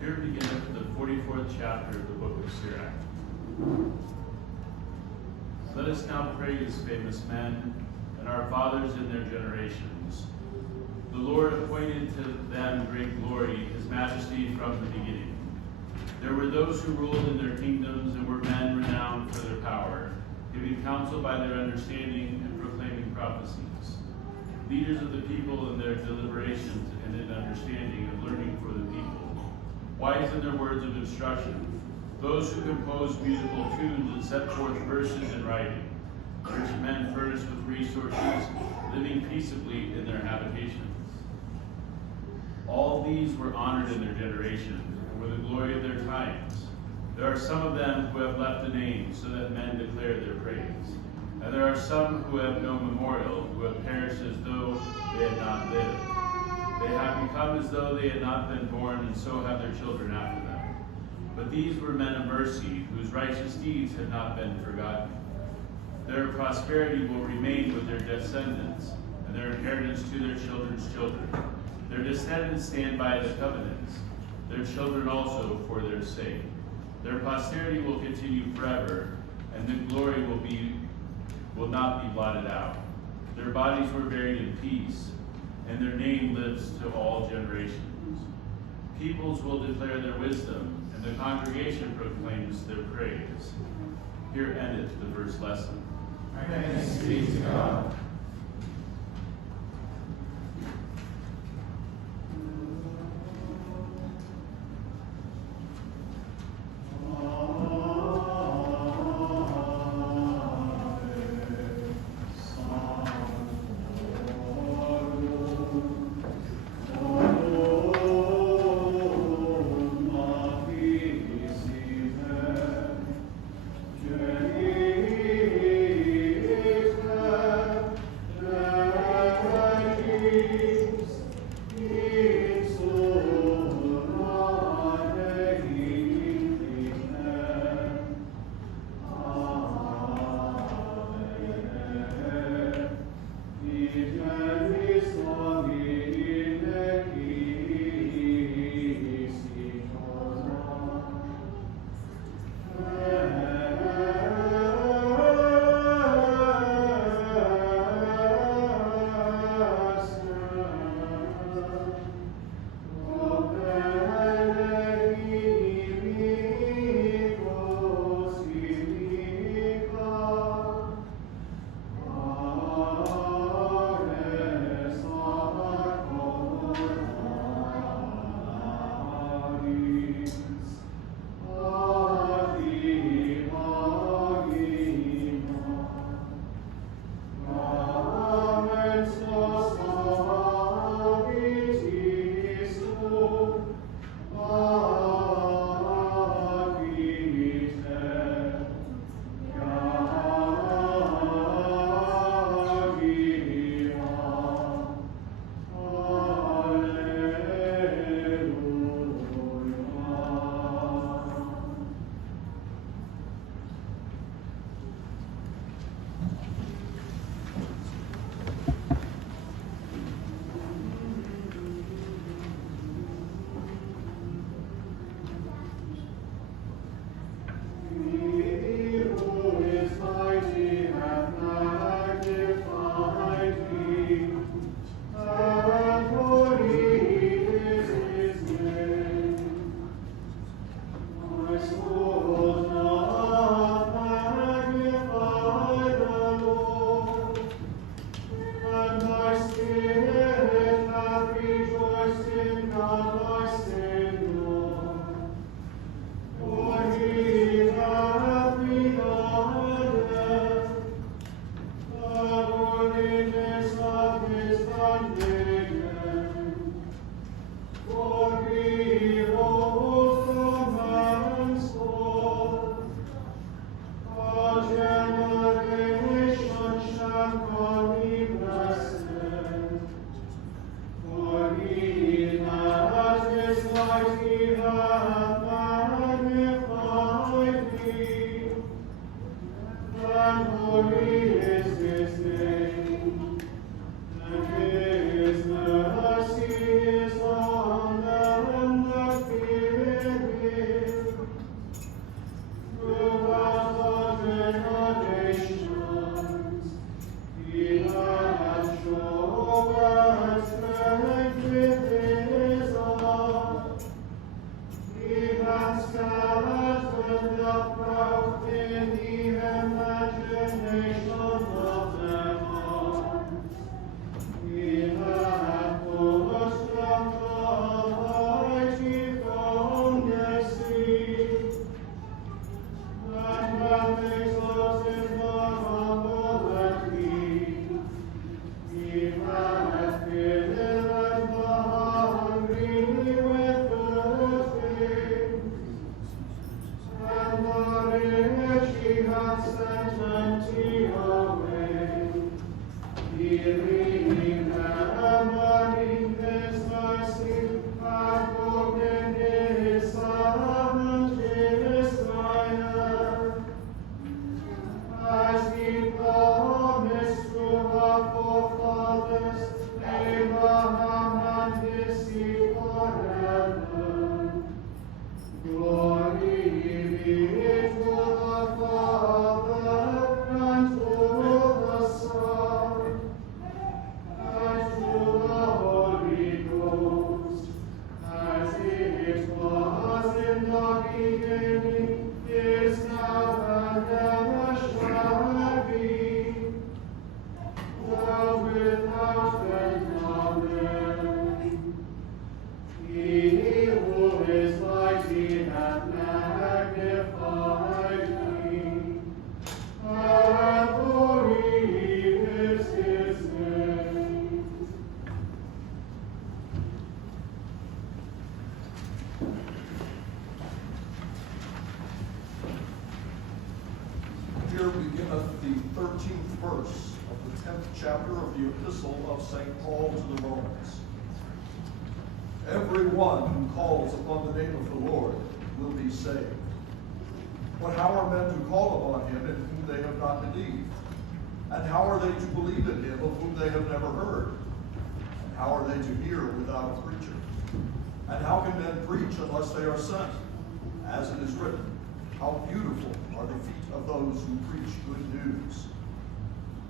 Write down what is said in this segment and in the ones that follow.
Here begins the 44th chapter of the book of Sirach. Let us now praise famous men and our fathers in their generations. The Lord appointed to them great glory, his majesty from the beginning. There were those who ruled in their kingdoms and were men renowned for their power, giving counsel by their understanding and proclaiming prophecies. Leaders of the people in their deliberations and in understanding and learning for the people. Wise in their words of instruction, those who compose musical tunes and set forth verses in writing. Rich men furnished with resources, living peaceably in their habitations. All these were honored in their generation, and were the glory of their times. There are some of them who have left a name, so that men declare their praise. And there are some who have no memorial, who have perished as though they had not lived. They have become as though they had not been born, and so have their children after them. But these were men of mercy, whose righteous deeds have not been forgotten. Their prosperity will remain with their descendants, and their inheritance to their children's children. Their descendants stand by the covenants, their children also for their sake. Their posterity will continue forever, and the glory will not be blotted out. Their bodies were buried in peace, and their name lives to all generations. Peoples will declare their wisdom, and the congregation proclaims their praise. Here endeth the first lesson. Thanks be to God. 10th chapter of the epistle of Saint Paul to the Romans. Everyone who calls upon the name of the Lord will be saved. But how are men to call upon him in whom they have not believed? And how are they to believe in him of whom they have never heard? And how are they to hear without a preacher? And how can men preach unless they are sent? As it is written, how beautiful are the feet of those who preach good news.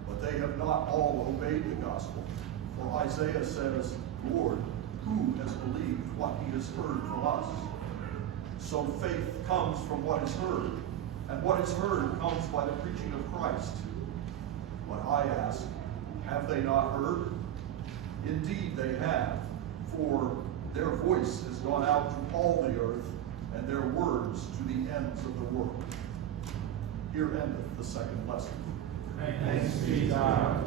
But they have not all obeyed the gospel. For Isaiah says, Lord, who has believed what he has heard from us? So faith comes from what is heard, and what is heard comes by the preaching of Christ. But I ask, have they not heard? Indeed they have, for their voice has gone out to all the earth, and their words to the ends of the world. Here endeth the second lesson. Thanks be to God.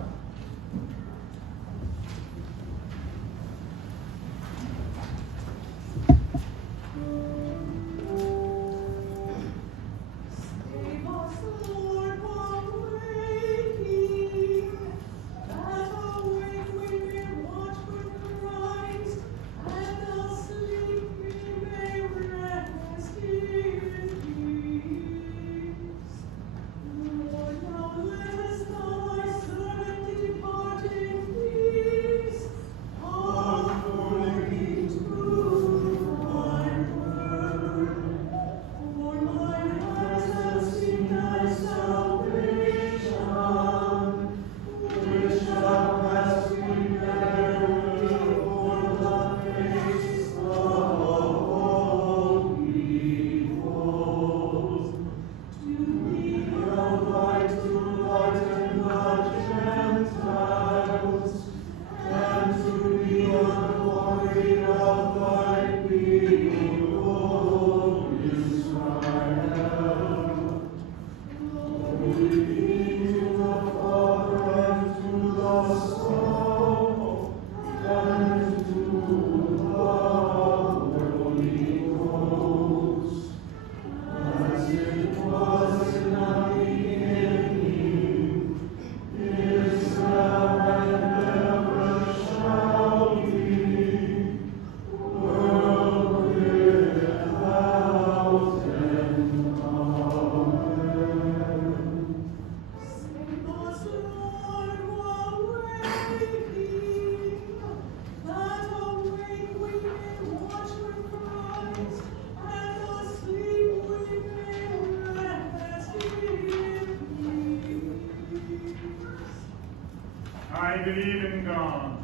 I believe in God,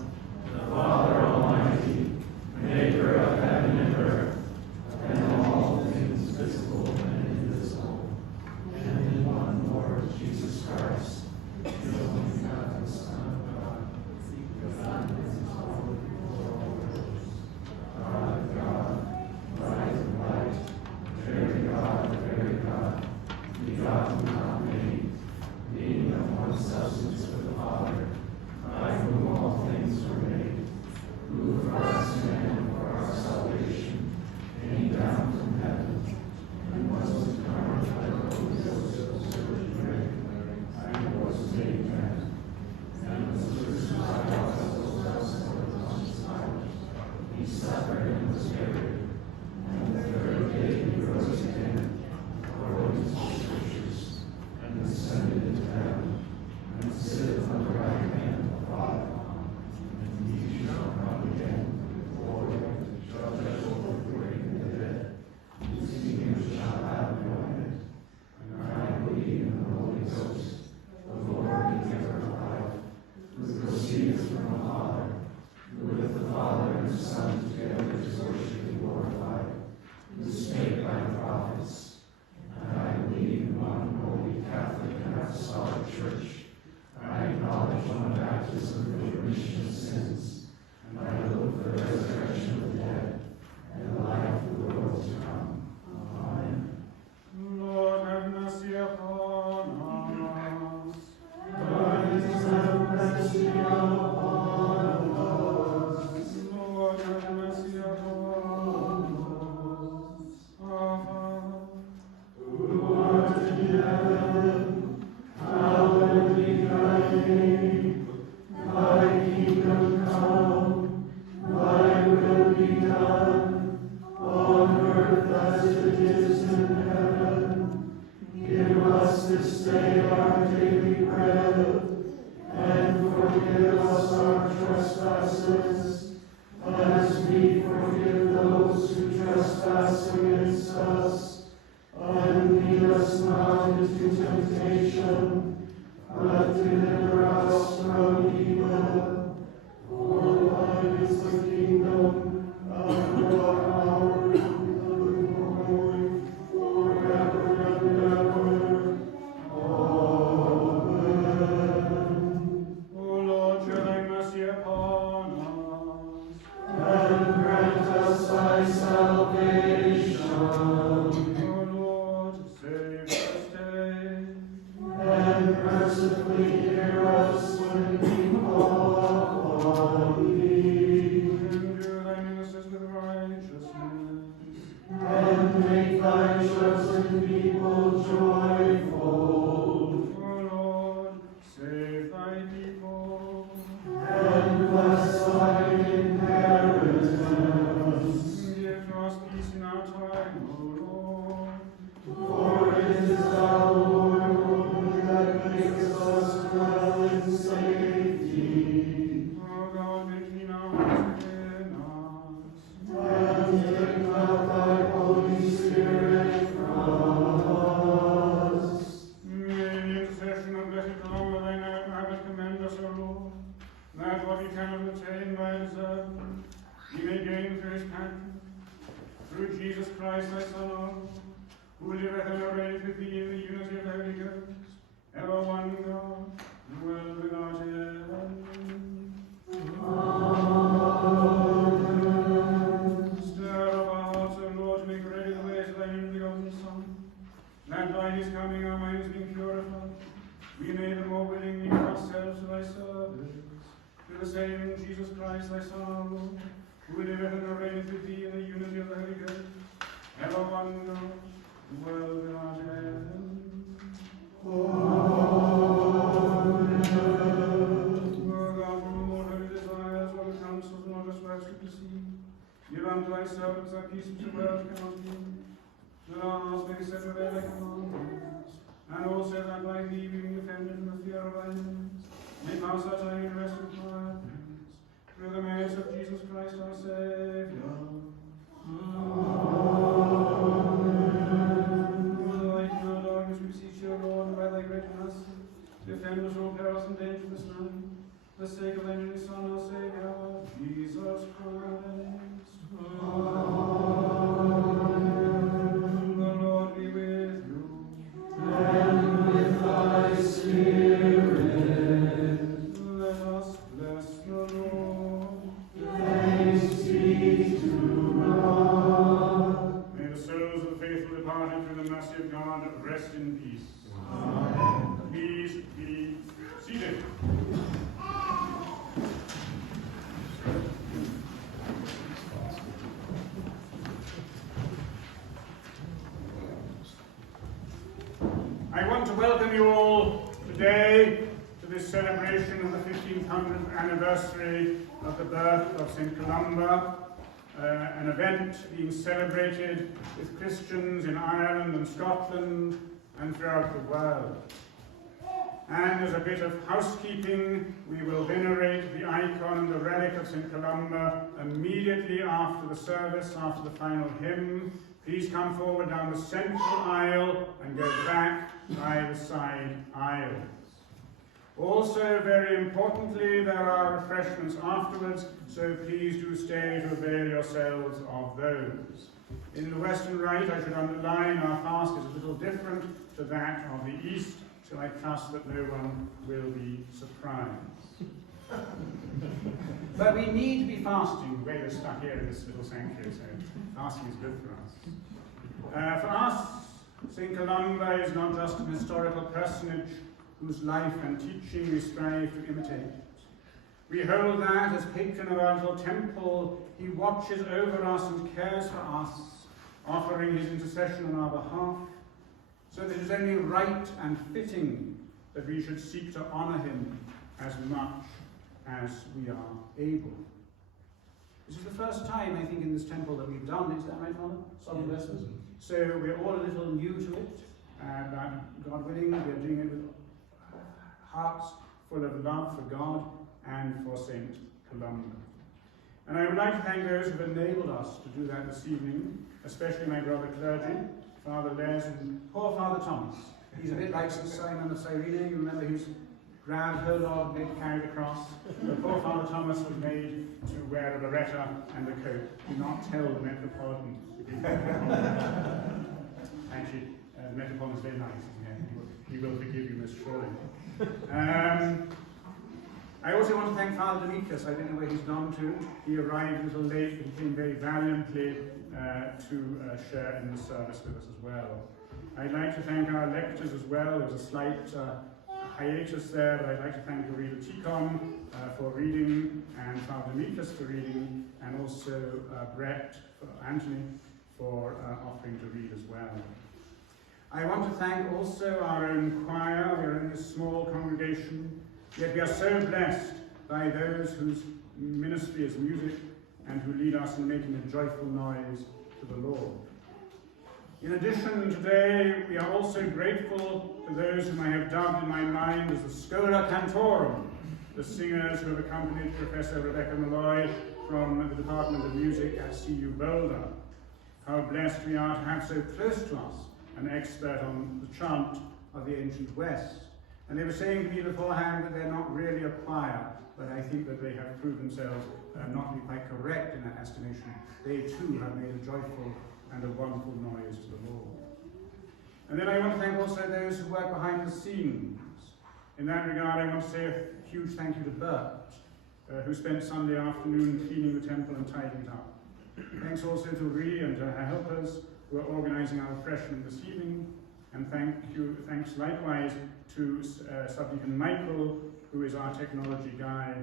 the Father Almighty, maker of heaven and earth, and of all things visible and invisible, and in one Lord Jesus Christ, the only begotten Son of God, begotten of the Holy Ghost, God of God, light of light, very God, begotten, not made, being of one substance with the Father, by whom all things were made, who for us men and for our salvation came down from heaven, and was forgive us our trespasses, as we forgive those who trespass against us. And lead us not into temptation, but deliver us from evil. For thine is the kingdom, and the power, and the glory, forever and ever. Amen. O Lord, show thy mercy upon us, And grant us thy salvation. O Lord, save this day. And mercifully hear us when we call upon thee. Endue thy ministers with righteousness, And make thy chosen people joyful. O Lord, save thy people. And bless thy inheritance. Give to us peace in our time, O Lord. For it is thou, Lord, who that makest us dwell in safety. O God, make me now within us. And take not thy Holy Spirit from us. May the intercession of blessed Columba, thy name, Abbot, commend us, O Lord, that what we cannot attain by observing, we may gain through his patron, through Jesus Christ, thy Son, our Lord, who liveth and reigneth with thee in the unity of the Holy Ghost, ever one God, world without end. Stir up our hearts, O Lord, to make ready the way to thy own begotten Son, that by his coming our minds being purified, we may the more willingly give ourselves to thy service, through the same Jesus Christ, thy Son, our Lord, who liveth and reigneth with thee in the unity of the Holy Ghost, ever one God, world without end. O God, from all holy desires, all the counsels and all just works we perceive, give unto thy servants that peace which the world cannot give, that our hearts may be set with thy commandments, and also that by thee being defended in the fear of thy enemies, may pass our time in rest and quietness, through the merits of Jesus Christ our Saviour. Light in our darkness, we beseech you, Lord, and by thy great mercy, defend us all perils and dangers of this night, for the sake of thy only Son, our Saviour, Jesus Christ. The Lord be with you. And with thy spirit. Let us bless the Lord. Thanks be to God. May the souls of the faithful departed through the mercy of God rest in peace. Amen. Please be seated. I want to welcome you all today to this celebration of the 1500th anniversary of the birth of Saint Columba, an event being celebrated with Christians in Ireland and Scotland and throughout the world. And as a bit of housekeeping, we will venerate the icon and the relic of Saint Columba immediately after the service, after the final hymn. Please come forward down the central aisle and go back by the side aisles. Also, very importantly, there are refreshments afterwards, so please do stay to avail yourselves of those. In the western rite, I should underline, our fast is a little different to that of the east, so I trust that no one will be surprised. But we need to be fasting. We're stuck here in this little sanctuary, so fasting is good for us. For us, Saint Columba is not just an historical personage whose life and teaching we strive to imitate. We hold that as patron of our little temple, he watches over us and cares for us, offering his intercession on our behalf. So that it is only right and fitting that we should seek to honor him as much as we are able. This is the first time, I think, in this temple that we've done, is that right, Father? Solemn Vespers. So we're all a little new to it, but God willing, we're doing it with hearts full of love for God and for Saint Columba. And I would like to thank those who have enabled us to do that this evening, especially my brother clergy, Father Les, and poor Father Thomas. He's a bit like St. Simon of Cyrene. You remember he was grabbed, held on, made carried across. But poor Father Thomas was made to wear a biretta and a coat. Do not tell the Metropolitan. Actually, the Metropolitan is very nice, isn't he? He will forgive you, Miss Shirley. I also want to thank Father Demetrius. I don't know where he's gone to. He arrived a little late, but he came very valiantly to share in the service with us as well. I'd like to thank our lectors as well. There was a slight hiatus there, but I'd like to thank Dorita Ticon for reading, and Father Demetrius for reading, and also Brett, Anthony, for offering to read as well. I want to thank also our own choir. We are in this small congregation, yet we are so blessed by those whose ministry is music and who lead us in making a joyful noise to the Lord. In addition, today we are also grateful to those whom I have dubbed in my mind as the Schola Cantorum, the singers who have accompanied Professor Rebecca Malloy from the Department of Music at CU Boulder. How blessed we are to have so close to us an expert on the chant of the ancient West. And they were saying to me beforehand that they're not really a choir, but I think that they have proved themselves not to be quite correct in that estimation. They too have made a joyful and a wonderful noise to the Lord. And then I want to thank also those who work behind the scenes. In that regard, I want to say a huge thank you to Bert, who spent Sunday afternoon cleaning the temple and tidying it up. Thanks also to Ree and her helpers who are organizing our refreshment this evening. And thanks likewise to Subdeacon Michael, who is our technology guy,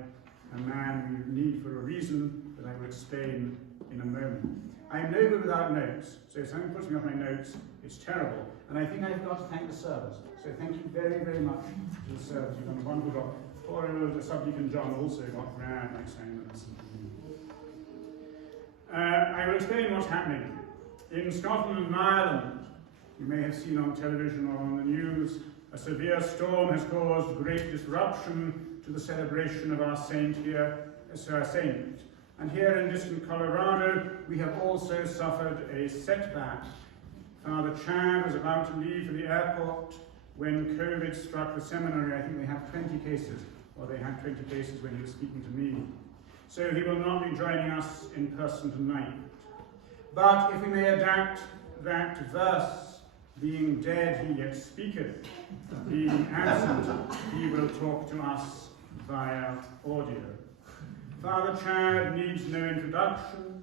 a man we need for a reason that I will explain in a moment. I am no good without notes, so if someone puts me off my notes, it's terrible. And I think I've got to thank the servers. So thank you very, very much to the servers. You've done a wonderful job. Poor old Subdeacon John also got grabbed like Simon. I will explain what's happening. In Scotland and Ireland, you may have seen on television or on the news, a severe storm has caused great disruption to the celebration of our saint here, Saint. And here in distant Colorado, we have also suffered a setback. Father Chan was about to leave for the airport when COVID struck the seminary. I think they have 20 cases, or they had 20 cases when he was speaking to me. So he will not be joining us in person tonight. But if we may adapt that verse, being dead he yet speaketh, being absent he will talk to us via audio. Father Chad needs no introduction.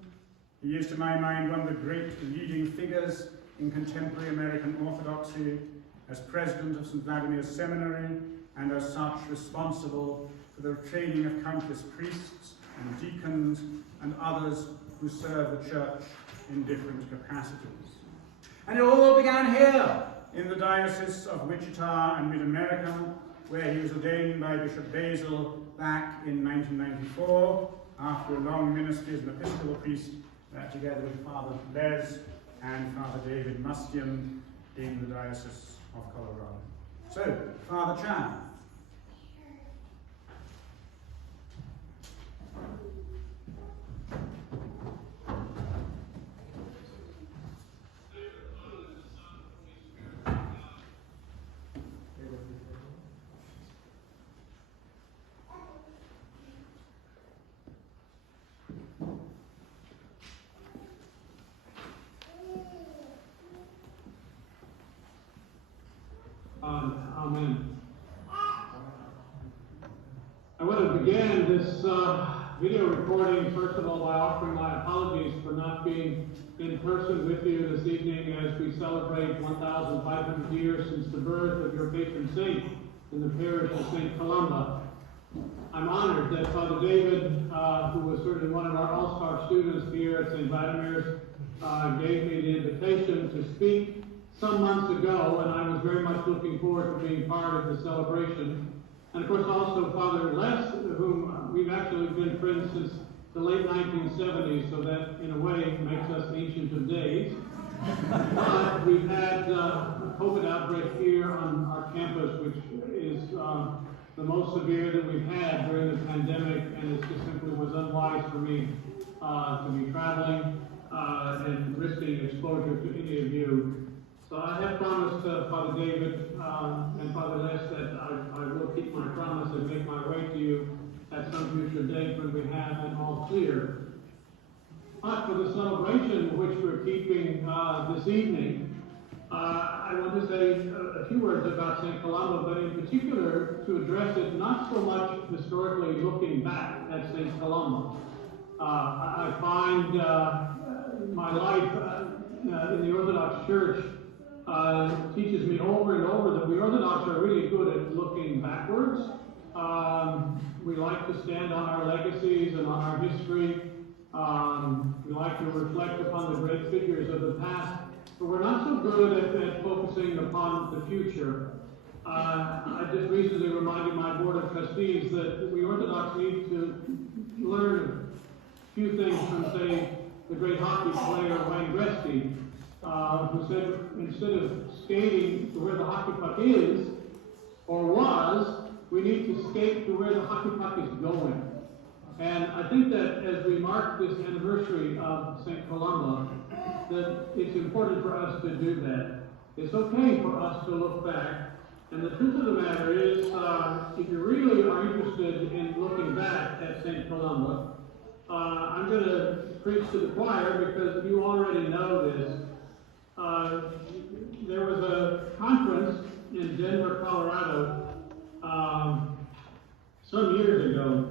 He is, to my mind, one of the great leading figures in contemporary American Orthodoxy, as president of St. Vladimir's Seminary, and as such responsible for the training of countless priests and deacons and others who serve the church in different capacities. And it all began here, in the Diocese of Wichita and Mid-America, where he was ordained by Bishop Basil back in 1994, after a long ministry as an Episcopal priest, together with Father Les and Father David Mustian in the Diocese of Colorado. So, Father Chan. Amen. I want to begin this video recording, first of all, by offering my apologies for not being in person with you this evening as we celebrate 1,500 years since the birth of your patron saint in the parish of Saint Columba. I'm honored that Father David, who was certainly one of our all-star students here at St. Vladimir's, gave me the invitation to speak some months ago, and I was very much looking forward to being part of the celebration. And of course also Father Les, whom we've actually been friends since the late 1970s, so that in a way makes us ancient of days. But we've had a COVID outbreak here on our campus, which is the most severe that we've had during the pandemic. risking to be traveling and risking exposure to any of you. So I have promised Father David and Father Les that I will keep my promise and make my way to you at some future date when we have it all clear. But for the celebration which we're keeping this evening, I want to say a few words about Saint Columba, but in particular to address it not so much historically looking back at Saint Columba. I find my life in the Orthodox Church teaches me over and over that we Orthodox are really good at looking backwards. We like to stand on our legacies and on our history. We like to reflect upon the great figures of the past, but we're not so good at focusing upon the future. I just recently reminded my Board of Trustees that we Orthodox need to learn a few things from, say, the great hockey player Wayne Gretzky, who said instead of skating to where the hockey puck is, or was, we need to skate to where the hockey puck is going. And I think that as we mark this anniversary of Saint Columba, that it's important for us to do that. It's okay for us to look back. And the truth of the matter is, if you really are interested in looking back at Saint Columba, I'm going to preach to the choir because you already know this. There was a conference in Denver, Colorado, some years ago,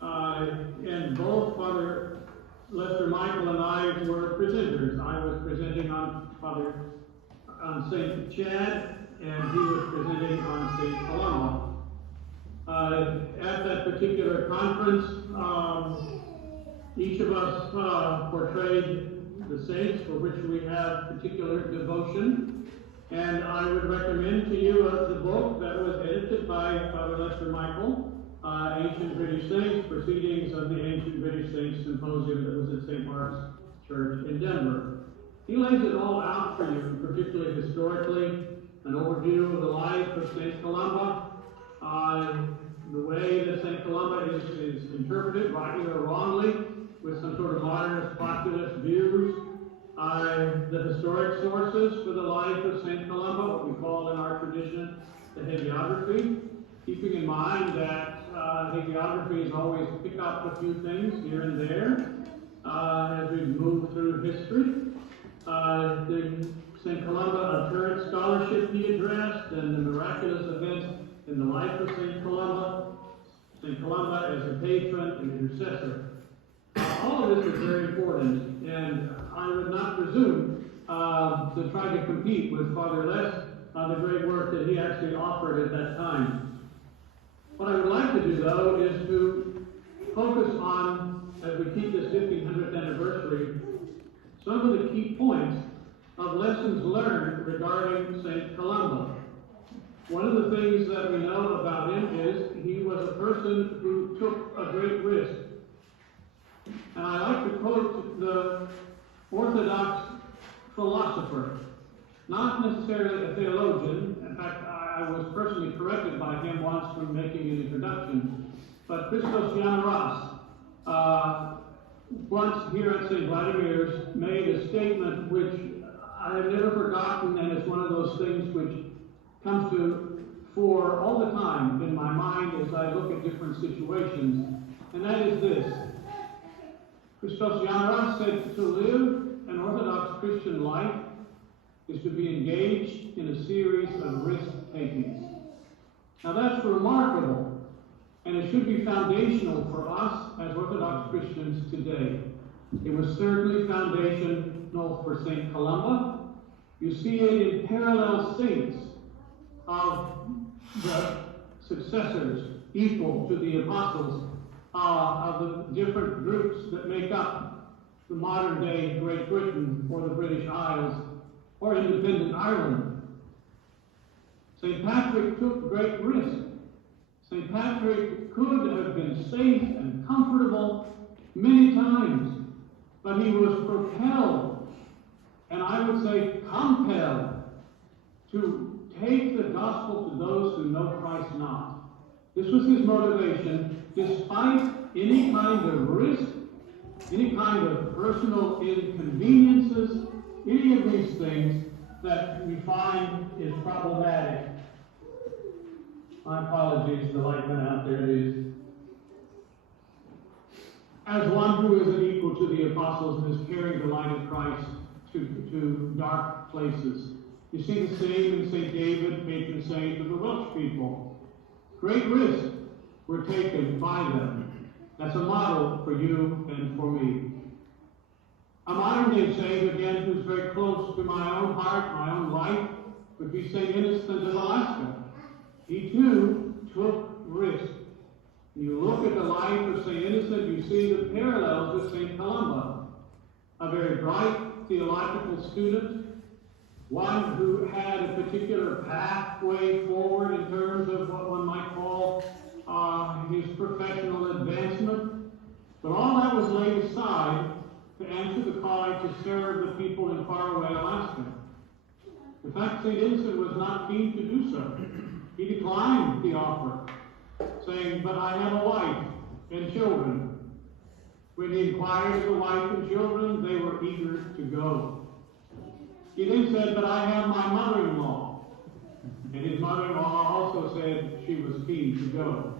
and both Father Lester Michael and I were presenters. I was presenting on St. Chad, and he was presenting on St. Columba. At that particular conference, each of us portrayed the saints for which we have particular devotion. And I would recommend to you the book that was edited by Father Lester Michael, Ancient British Saints, Proceedings of the Ancient British Saints Symposium that was at St. Mark's Church in Denver. He lays it all out for you, particularly historically, an overview of the life of Saint Columba, the way that Saint Columba is interpreted, rightly or wrongly, with some sort of modernist populist views, the historic sources for the life of Saint Columba, what we call in our tradition the hagiography, keeping in mind that hagiography is always pick up a few things here and there as we move through history. The St. Columba Turret Scholarship he addressed, and the miraculous events in the life of St. Columba as a patron and intercessor. All of this is very important, and I would not presume to try to compete with Father Les on the great work that he actually offered at that time. What I would like to do, though, is to focus on, as we keep this 1500th anniversary, some of the key points of lessons learned regarding St. Columba. One of the things that we know about him is he was a person who took a great risk. And I like to quote the Orthodox philosopher, not necessarily a theologian. In fact, I was personally corrected by him once when making an introduction. But Christos Giannaras, once here at St. Vladimir's, made a statement which I have never forgotten, and it's one of those things which comes to fore all the time in my mind as I look at different situations. And that is this. Christos Giannaras said, to live an Orthodox Christian life is to be engaged in a series of risk-takings. Now that's remarkable, and it should be foundational for us as Orthodox Christians today. It was certainly foundational for Saint Columba. You see it in parallel saints of the successors equal to the apostles of the different groups that make up the modern-day Great Britain or the British Isles or independent Ireland. St. Patrick took great risk. St. Patrick could have been safe and comfortable many times, but he was propelled, and I would say compelled, to take the gospel to those who know Christ not. This was his motivation, despite any kind of risk any kind of personal inconveniences, any of these things that we find is problematic. My apologies, the light went out, there it is. As one who is an equal to the apostles and is carrying the light of Christ to dark places. You see the same in St. David, patron saint of the Welsh people. Great risks were taken by them. That's a model for you and for me. A modern day saint, again, who's very close to my own heart, my own life, would be St. Innocent of Alaska. He too took risks. You look at the life of St. Innocent, you see the parallels with Saint Columba, a very bright theological student, one who had a particular pathway forward in terms of what one might call his professional advancement. But all that was laid aside to answer the calling to serve the people in faraway Alaska. In fact, St. Innocent was not keen to do so. He declined the offer, saying, "But I have a wife and children." When he inquired of the wife and children, they were eager to go. He then said, "But I have my mother-in-law." And his mother-in-law also said she was keen to go.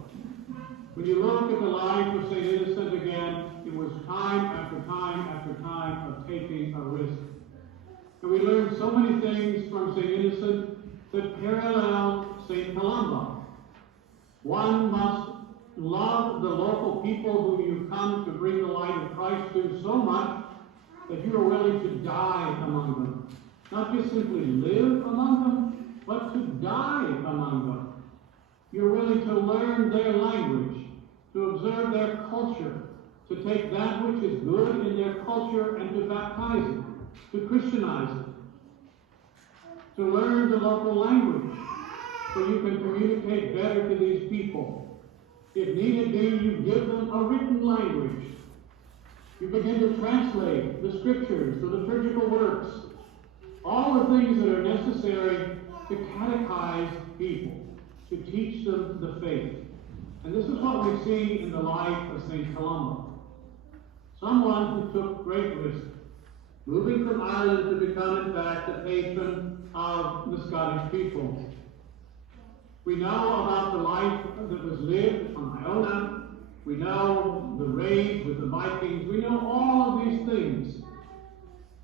When you look at the life of St. Innocent again, it was time after time after time of taking a risk. And we learn so many things from St. Innocent that parallel St. Columba. One must love the local people whom you come to bring the light of Christ to so much that you are willing to die among them. Not just simply live among them, but to die among them. You're willing to learn their language, to observe their culture, to take that which is good in their culture and to baptize it, to Christianize it, to learn the local language so you can communicate better to these people. If needed be, you give them a written language. You begin to translate the scriptures, the liturgical works, all the things that are necessary to catechize people, to teach them the faith. And this is what we see in the life of Saint Columba. Someone who took great risk, moving from Ireland to become, in fact, the patron of the Scottish people. We know about the life that was lived on Iona. We know the raids with the Vikings. We know all of these things.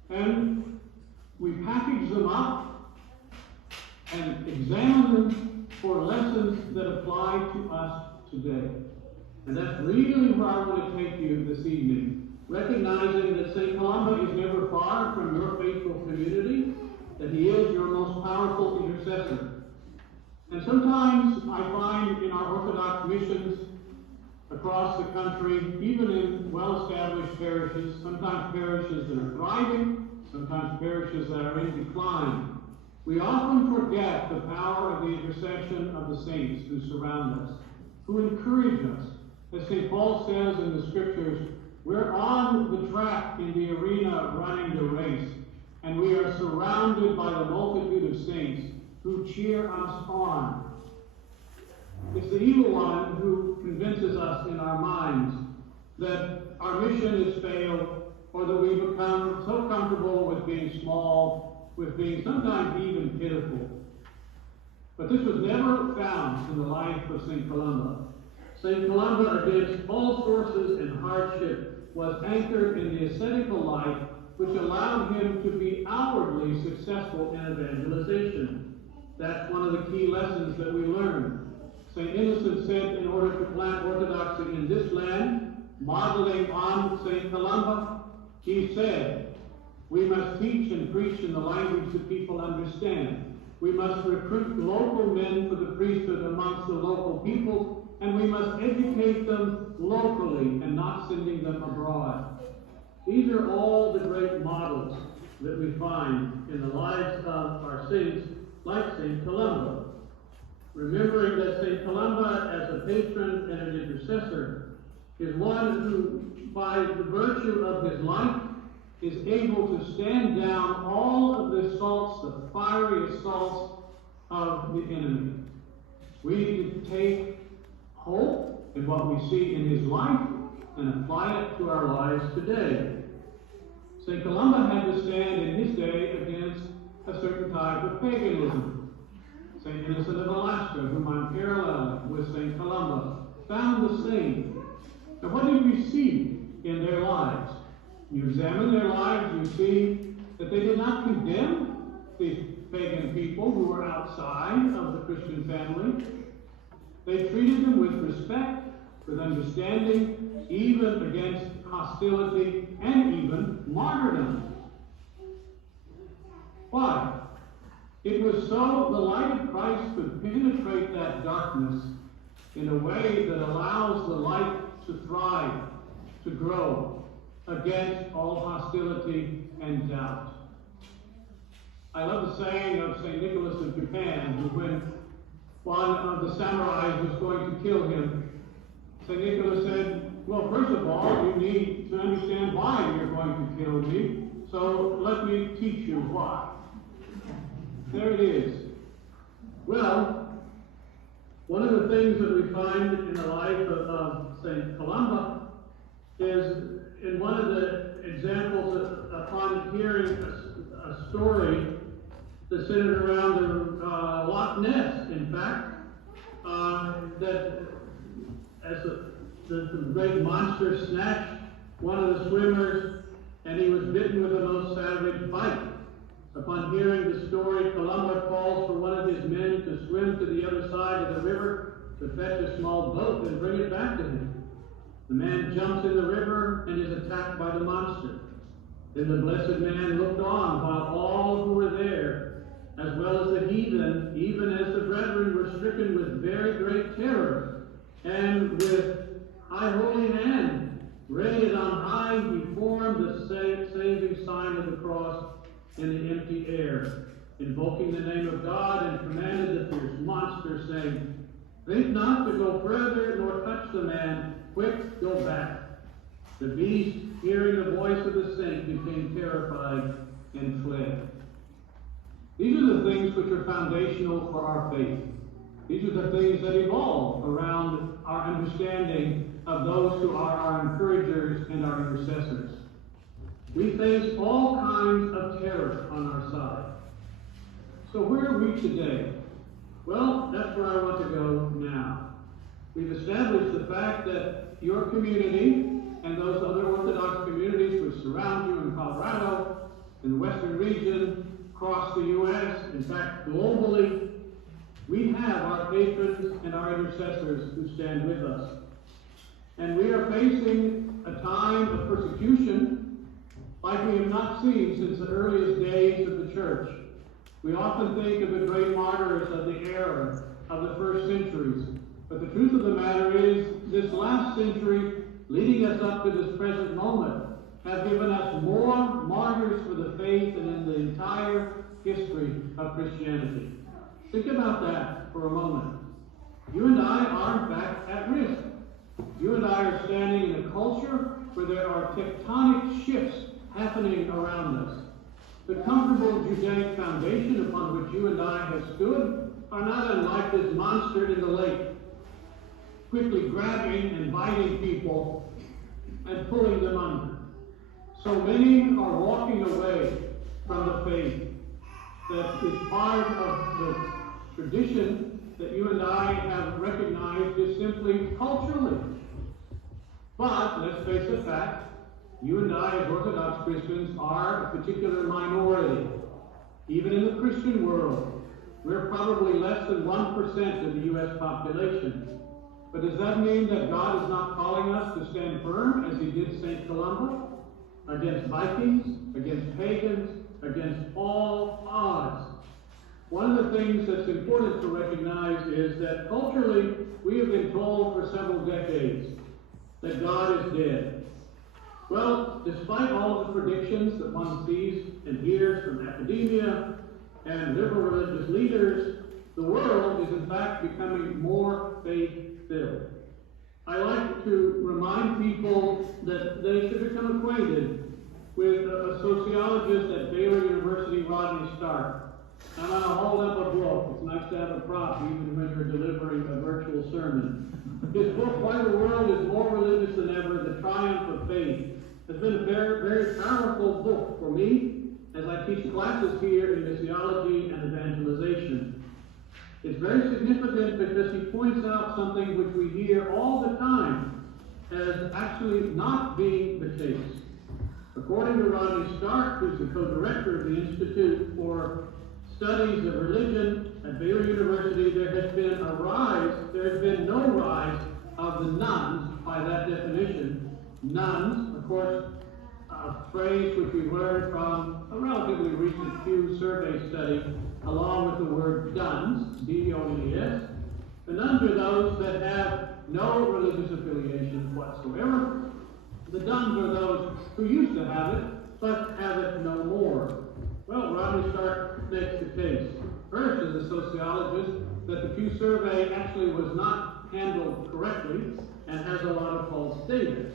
And we package them up and examine them for lessons that apply to us today. And that's really where I want to take you this evening, recognizing that St. Columba is never far from your faithful community, that he is your most powerful intercessor. And sometimes I find in our Orthodox missions across the country, even in well-established parishes, sometimes parishes that are thriving, sometimes parishes that are in decline, we often forget the power of the intercession of the saints who surround us, who encourage us. As St. Paul says in the Scriptures, we're on the track in the arena running the race, and we are surrounded by the multitude of saints who cheer us on. It's the evil one who convinces us in our minds that our mission has failed, or that we become so comfortable with being small, with being sometimes even pitiful. But this was never found in the life of St. Columba. St. Columba, against all sources and hardship, was anchored in the ascetical life, which allowed him to be outwardly successful in evangelization. That's one of the key lessons that we learn. St. Innocent said, in order to plant orthodoxy in this land, modeling on St. Columba, he said, we must teach and preach in the language that people understand. We must recruit local men for the priesthood amongst the local people, and we must educate them locally and not sending them abroad. These are all the great models that we find in the lives of our saints, like St. Columba. Remembering that St. Columba, as a patron and an intercessor, is one who, by the virtue of his life, is able to stand down all of the assaults, the fiery assaults of the enemy. We need to take hope in what we see in his life and apply it to our lives today. Saint Columba had to stand in his day against a certain type of paganism. Saint Innocent of Alaska, whom I'm paralleling with Saint Columba, found the same. Now, what did we see in their lives? You examine their lives, you see that they did not condemn these pagan people who were outside of the Christian family. They treated them with respect, with understanding, even against hostility and even martyrdom. Why? It was so the light of Christ could penetrate that darkness in a way that allows the light to thrive, to grow, against all hostility and doubt. I love the saying of St. Nicholas of Japan, who when one of the samurais was going to kill him, St. Nicholas said, well, first of all, you need to understand why you're going to kill me, so let me teach you why. There it is. Well, one of the things that we find in the life of Saint Columba is in one of the examples upon hearing a story that centered around the Loch Ness, in fact, that as the great monster snatched one of the swimmers and he was bitten with a most savage bite. Upon hearing the story, Columba calls for one of his men to swim to the other side of the river to fetch a small boat and bring it back to him. The man jumps in the river and is attacked by the monster. Then the blessed man looked on while all who were there, as well as the heathen, even as the brethren, were stricken with very great terror, and with high holy hand raised on high, he formed the saving sign of the cross in the empty air, invoking the name of God, and commanded the fierce monster, saying, think not to go further nor touch the man. Quick, go back. The beast, hearing the voice of the saint, became terrified and fled. These are the things which are foundational for our faith. These are the things that evolve around our understanding of those who are our encouragers and our intercessors. We face all kinds of terror on our side. So where are we today? Well, that's where I want to go now. We've established the fact that your community and those other Orthodox communities which surround you in Colorado, in the Western region, across the U.S., in fact, globally, we have our patrons and our intercessors who stand with us. And we are facing a time of persecution like we have not seen since the earliest days of the church. We often think of the great martyrs of the era of the first centuries. But the truth of the matter is, this last century, leading us up to this present moment, have given us more martyrs for the faith than in the entire history of Christianity. Think about that for a moment. You and I are, in fact, at risk. You and I are standing in a culture where there are tectonic shifts happening around us. The comfortable Judaic foundation upon which you and I have stood are not unlike this monster in the lake, quickly grabbing and biting people and pulling them under. So many are walking away from the faith that is part of the tradition that you and I have recognized is simply culturally. But let's face the fact, you and I as Orthodox Christians are a particular minority. Even in the Christian world, we're probably less than 1% of the U.S. population. But does that mean that God is not calling us to stand firm as he did Saint Columba? Against Vikings, against pagans, against all odds. One of the things that's important to recognize is that culturally, we have been told for several decades that God is dead. Well, despite all of the predictions that one sees and hears from academia and liberal religious leaders, the world is in fact becoming more faith-filled. I like to remind people that they should become acquainted with a sociologist at Baylor University, Rodney Stark. I'm going to hold up a book. It's nice to have a prop even when you're delivering a virtual sermon. His book, Why the World is More Religious Than Ever, The Trials has been a very, very powerful book for me as I teach classes here in missiology and evangelization. It's very significant because he points out something which we hear all the time as actually not being the case. According to Rodney Stark, who's the co-director of the Institute for Studies of Religion at Baylor University, there has been no rise of the nuns by that definition. Nuns, of course, a phrase which we learned from a relatively recent Pew survey study, along with the word duns, D-O-N-E-S. The nuns are those that have no religious affiliation whatsoever. The duns are those who used to have it, but have it no more. Well, Rodney Stark makes the case. First, as a sociologist, that the Pew survey actually was not handled correctly and has a lot of false data.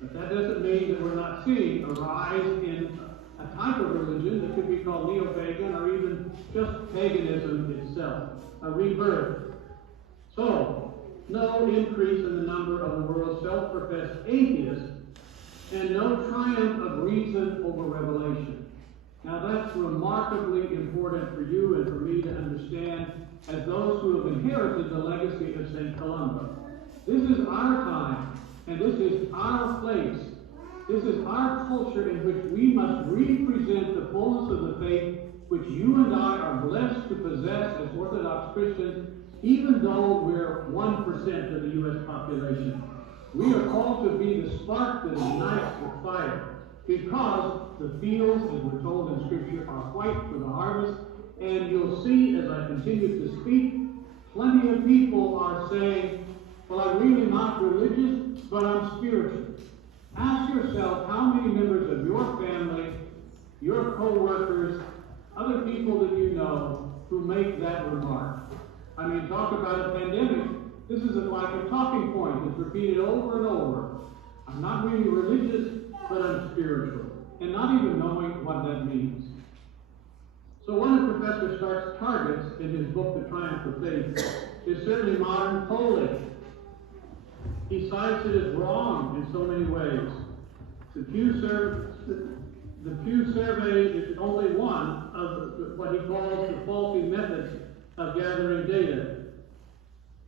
But that doesn't mean that we're not seeing a rise in a type of religion that could be called neo-pagan or even just paganism itself, a rebirth. So, no increase in the number of the world's self-professed atheists, and no triumph of reason over revelation. Now that's remarkably important for you and for me to understand as those who have inherited the legacy of Saint Columba. This is our time, and this is our place. This is our culture in which we must represent the fullness of the faith which you and I are blessed to possess as Orthodox Christians, even though we're 1% of the U.S. population. We are called to be the spark that ignites the fire, because the fields, as we're told in Scripture, are white for the harvest. And you'll see, as I continue to speak, plenty of people are saying, well, I'm really not religious, but I'm spiritual. Ask yourself how many members of your family, your co-workers, other people that you know who make that remark. I mean, talk about a pandemic. This is like a talking point. It's repeated over and over. I'm not really religious, but I'm spiritual. And not even knowing what that means. So one of Professor Stark's targets in his book, The Triumph of Faith, is certainly modern polling. He cites it as wrong in so many ways. The Pew survey is only one of what he calls the faulty methods of gathering data.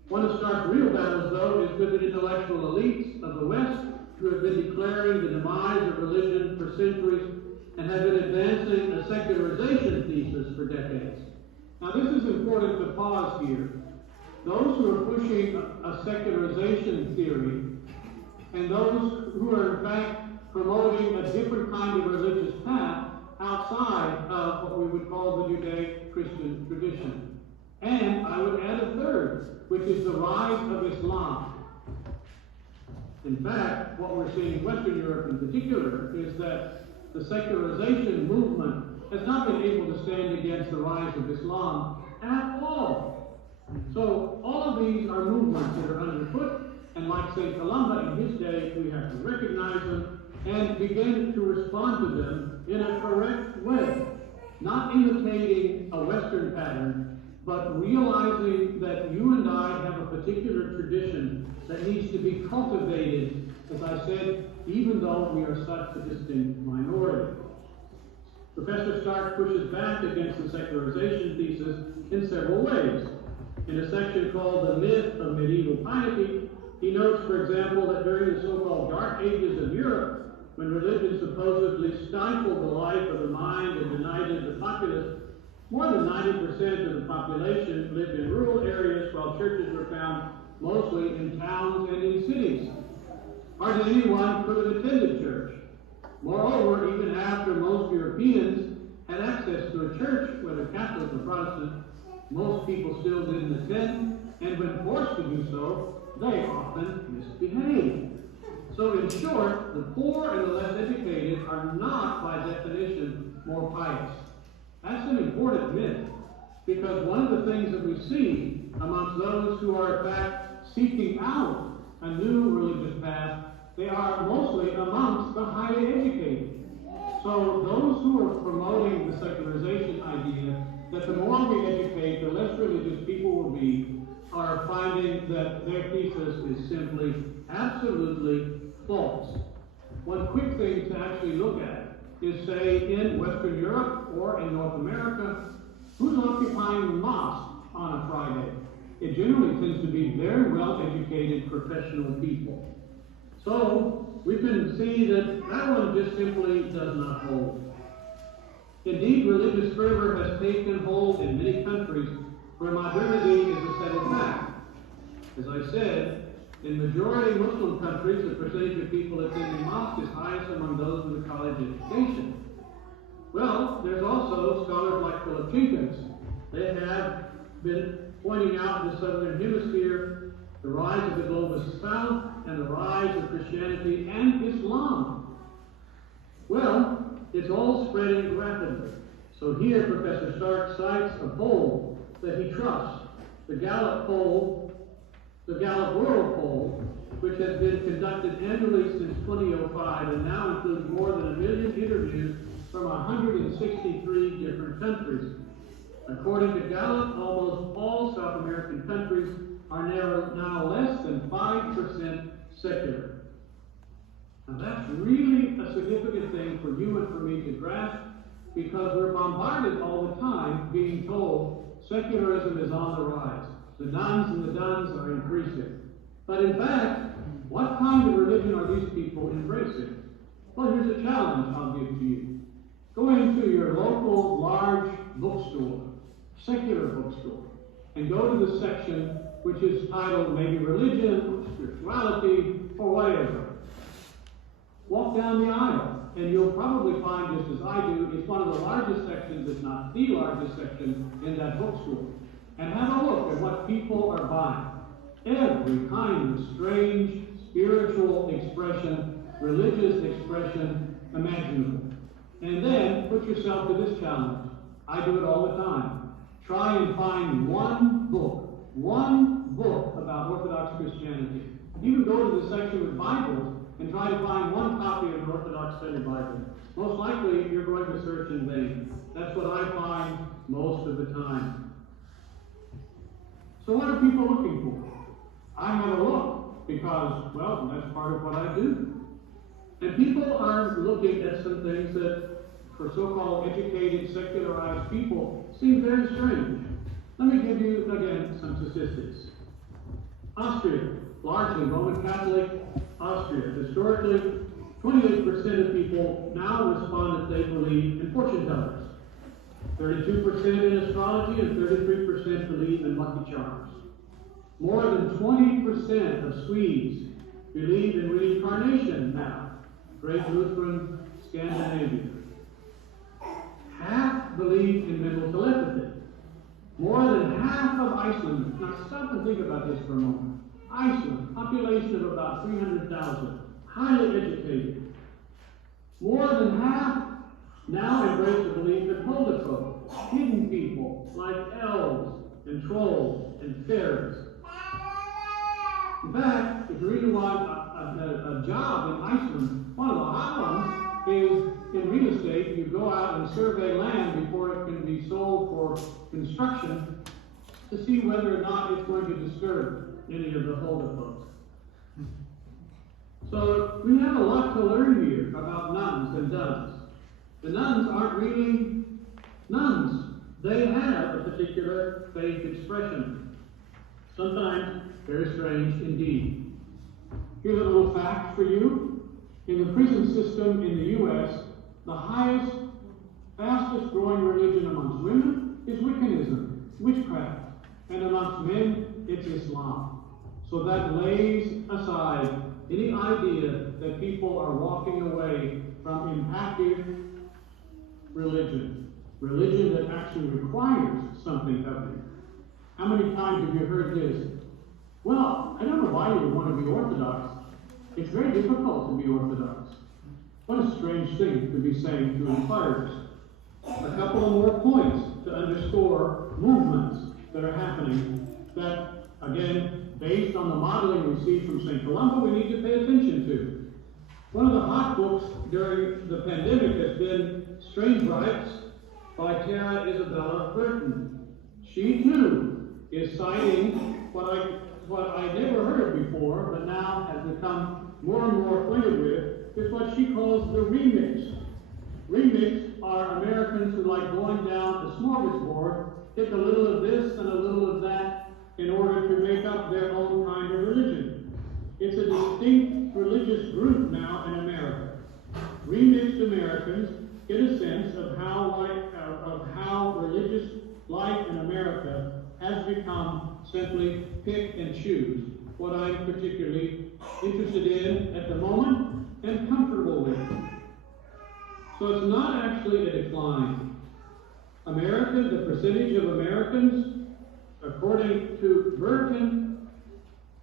One of Stark's real battles, though, is with the intellectual elites of the West who have been declaring the demise of religion for centuries and have been advancing a secularization thesis for decades. Now, this is important to pause here. Those who are pushing a secularization theory and those who are in fact promoting a different kind of religious path outside of what we would call the Judeo-Christian tradition. And I would add a third, which is the rise of Islam. In fact, what we're seeing in Western Europe in particular is that the secularization movement has not been able to stand against the rise of Islam at all. So all of these are movements that are underfoot, and like Saint Columba in his day, we have to recognize them and begin to respond to them in a correct way, not imitating a Western pattern, but realizing that you and I have a particular tradition that needs to be cultivated, as I said, even though we are such a distinct minority. Professor Stark pushes back against the secularization thesis in several ways. In a section called The Myth of Medieval Piety, he notes, for example, that during the so-called Dark Ages of Europe, when religion supposedly stifled the life of the mind and benighted the populace, more than 90% of the population lived in rural areas, while churches were found mostly in towns and in cities. Hardly anyone could have attended church. Moreover, even after most Europeans had access to a church, whether Catholic or Protestant, most people still didn't attend, and when forced to do so, they often misbehaved. So in short, the poor and the less educated are not, by definition, more pious. That's an important myth, because one of the things that we see amongst those who are in fact seeking out a new religious path, they are mostly amongst the highly educated. So those who are promoting the secularization idea, that the more we educate, the less religious people will be, are finding that their thesis is simply absolutely false. one quick thing to actually look at is, say, in Western Europe or in North America, who's occupying the mosque on a Friday? It generally tends to be very well-educated professional people. So we can see that that one just simply does not hold. Indeed, religious fervor has taken hold in many countries where modernity is a settled fact. As I said, in majority Muslim countries, the percentage of people attending mosque is highest among those with a college education. Well, there's also scholars like Philip Jenkins. They have been pointing out in the Southern Hemisphere the rise of the global South and the rise of Christianity and Islam. Well, it's all spreading rapidly. So here, Professor Stark cites a poll that he trusts, the Gallup poll, the Gallup World Poll, which has been conducted annually since 2005 and now includes more than 1 million interviews from 163 different countries. According to Gallup, almost all South American countries are now less than 5% secular. Now that's really a significant thing for you and for me to grasp, because we're bombarded all the time being told secularism is on the rise. The nuns and the duns are increasing. But in fact, what kind of religion are these people embracing? Well, here's a challenge I'll give to you. Go into your local large bookstore, secular bookstore, and go to the section which is titled maybe religion, or spirituality, or whatever. Walk down the aisle, and you'll probably find, just as I do, it's one of the largest sections, if not the largest section, in that bookstore. And have a look at what people are buying. Every kind of strange spiritual expression, religious expression imaginable. And then put yourself to this challenge. I do it all the time. Try and find one book about Orthodox Christianity. Even go to the section with Bibles and try to find one copy of an Orthodox Study Bible. Most likely, you're going to search in vain. That's what I find most of the time. So what are people looking for? I have a look because, well, that's part of what I do. And people are looking at some things that, for so-called educated, secularized people, seem very strange. Let me give you, again, some statistics. Austria, largely Roman Catholic Austria. Historically, 28% of people now respond that they believe in fortune tellers. 32% in astrology and 33% believe in lucky charms. More than 20% of Swedes believe in reincarnation now. Great Lutheran Scandinavia. Half believe in mental telepathy. More than half of Iceland. Now stop and think about this for a moment. Iceland, population of about 300,000, highly educated. More than half now embrace the belief in polderfolk, hidden people like elves and trolls and fairies. In fact, if you really want a job in Iceland, one of the hot ones is in real estate. You go out and survey land before it can be sold for construction to see whether or not it's going to disturb any of the polderfolk. So we have a lot to learn here about nuns and duns. The nuns aren't really nuns. They have a particular faith expression. Sometimes very strange indeed. Here's a little fact for you. In the prison system in the U.S., the highest, fastest growing religion amongst women is Wiccanism, witchcraft. And amongst men, it's Islam. So that lays aside any idea that people are walking away from impacted religion that actually requires something of you. How many times have you heard this? Well, I don't know why you would want to be Orthodox. It's very difficult to be Orthodox. What a strange thing to be saying to inquirers. A couple of more points to underscore movements that are happening that, again, based on the modeling we see from Saint Columba, we need to pay attention to. One of the hot books during the pandemic has been Strange Rites by Tara Isabella Burton. She, too, is citing what I never heard of before, but now has become more and more acquainted with, is what she calls the remix. Remix are Americans who like going down the smorgasbord, take a little of this and a little of that in order to make up their own kind of religion. It's a distinct religious group now in America. Remixed Americans get a sense of how religious life in America has become simply pick and choose what I'm particularly interested in at the moment and comfortable with. So it's not actually a decline. America, the percentage of Americans, according to Burton,